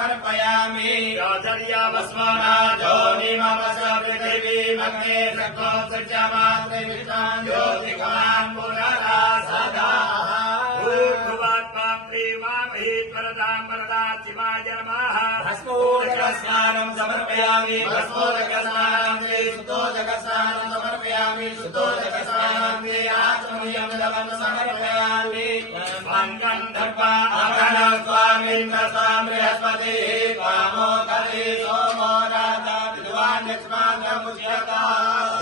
समर्पयामि योजर्यावस्मनाजोनिमवस पृथिवीमध्ये सत्त्वसृज्यमात्रे विष्णान् ज्योतिकान् पुनरा सदा भूर्भुवत्वं प्रीमामहि त्वरदां वरदा शिवाय नमः भस्मोदकस्नानं समर्पयामि भस्मोदकस्नानं ते शुद्धोदकस्नानं समर्पयामि शुद्धोदकस्नानं ते आचमनीयं जलं समर्पयामि मङ्गं दत्त्वा अगणः स्वामिन्द्र बृहस्पतिः त्वामो कलि सोमो राजा विद्वान् यक्ष्माङ्गमुच्यता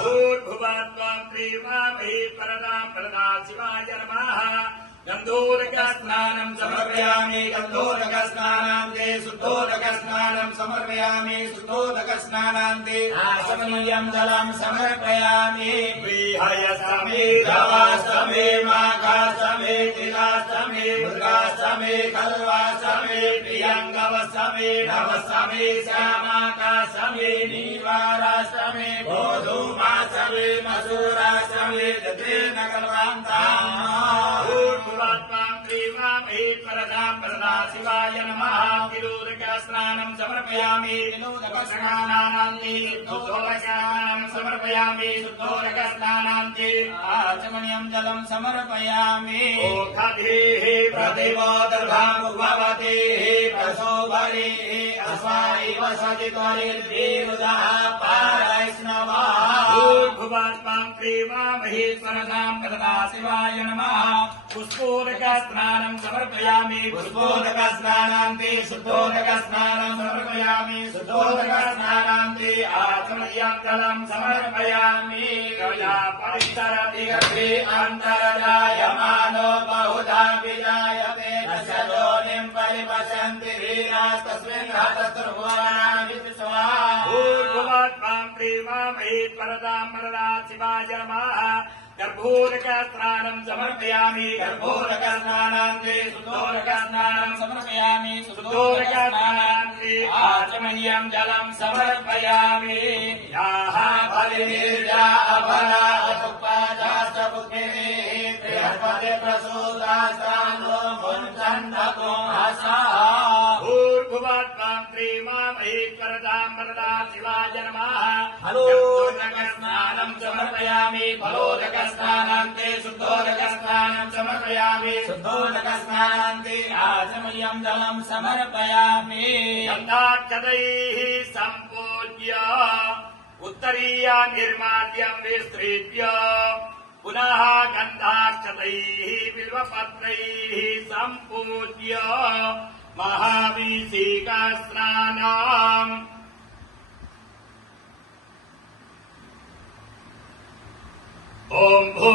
भूर्भुवत्वं प्रीमामहि परदां वरदा शिवाय नमः गन्धोदकस्नानं समर्पयामि गन्धोदकस्नानं ते शुद्धोदकस्नानं समर्पयामि शुद्धोदकस्नानं ते आचमनीयं जलं समर्पयामि बृहस्पति धवाष्टमी माघाष्टमी तिलाष्टमी दुर्गाष्टमी कल्वाष्टमी प्रियङ्गवाष्टमी नवाष्टमी श्यामाकाष्टमी नीवाराष्टमी गोधूमाष्टमी मसूराष्टमी शिवाय नमः विलोदकस्नानं समर्पयामि विलोदकस्नानान्ते शुद्धोदकस्नानं समर्पयामि शुद्धोदकस्नानान्ते आचमनीयं जलं समर्पयामि ओषधीः प्रतिबोधर्भामुपवतीः प्रसोभरीः अस्माइव सतित्वरिर्देवदः पारैष्णवः भूर्भुवत्वं प्रीमामहि त्वरदां वरदा शिवाय नमः पुष्पोदकस्नानं समर्पयामि पुष्पोदकस्नानान्ते शुद्धोदकस्नानं समर्पयामि शुद्धोदकस्नानान्ते आचमनीयं जलं समर्पयामि परिसरति गर्भे अन्तर्जायमानो बहुधा विजायते तस्य योनिं परिपश्यन्ति वीरास्तस्मिन् हतस्त्रिभुवनानि विश्वा भूर्भुवत्वं प्रीमामहि त्वरदां वरदा शिवाय नमः गर्भोदकस्नानं समर्पयामि गर्भोदकस्नानान्ते शुद्धोदकस्नानं समर्पयामि शुद्धोदकस्नानान्ते आचमनीयं जलं समर्पयामि याः बलिर्जा अबला अतुक्पादास्तपुष्पिनीः बृहस्पति प्रसूतास्तानो मुञ्चन्नको हसः भूर्भुवत्वं प्रीमामहि त्वरदां वरदा शिवाय नमः फलोदकस्नानं समर्पयामि फलोदकस्नानान्ते शुद्धोदकस्नानं समर्पयामि शुद्धोदकस्नानान्ते आचमनीयं जलं समर्पयामि गन्धाक्षतैः सम्पूज्य उत्तरीया निर्माल्यं विस्तृत्य पुनः गन्धाक्षतैः बिल्वपत्रैः सम्पूज्य महाभिषेकस्नानम् ॐ भू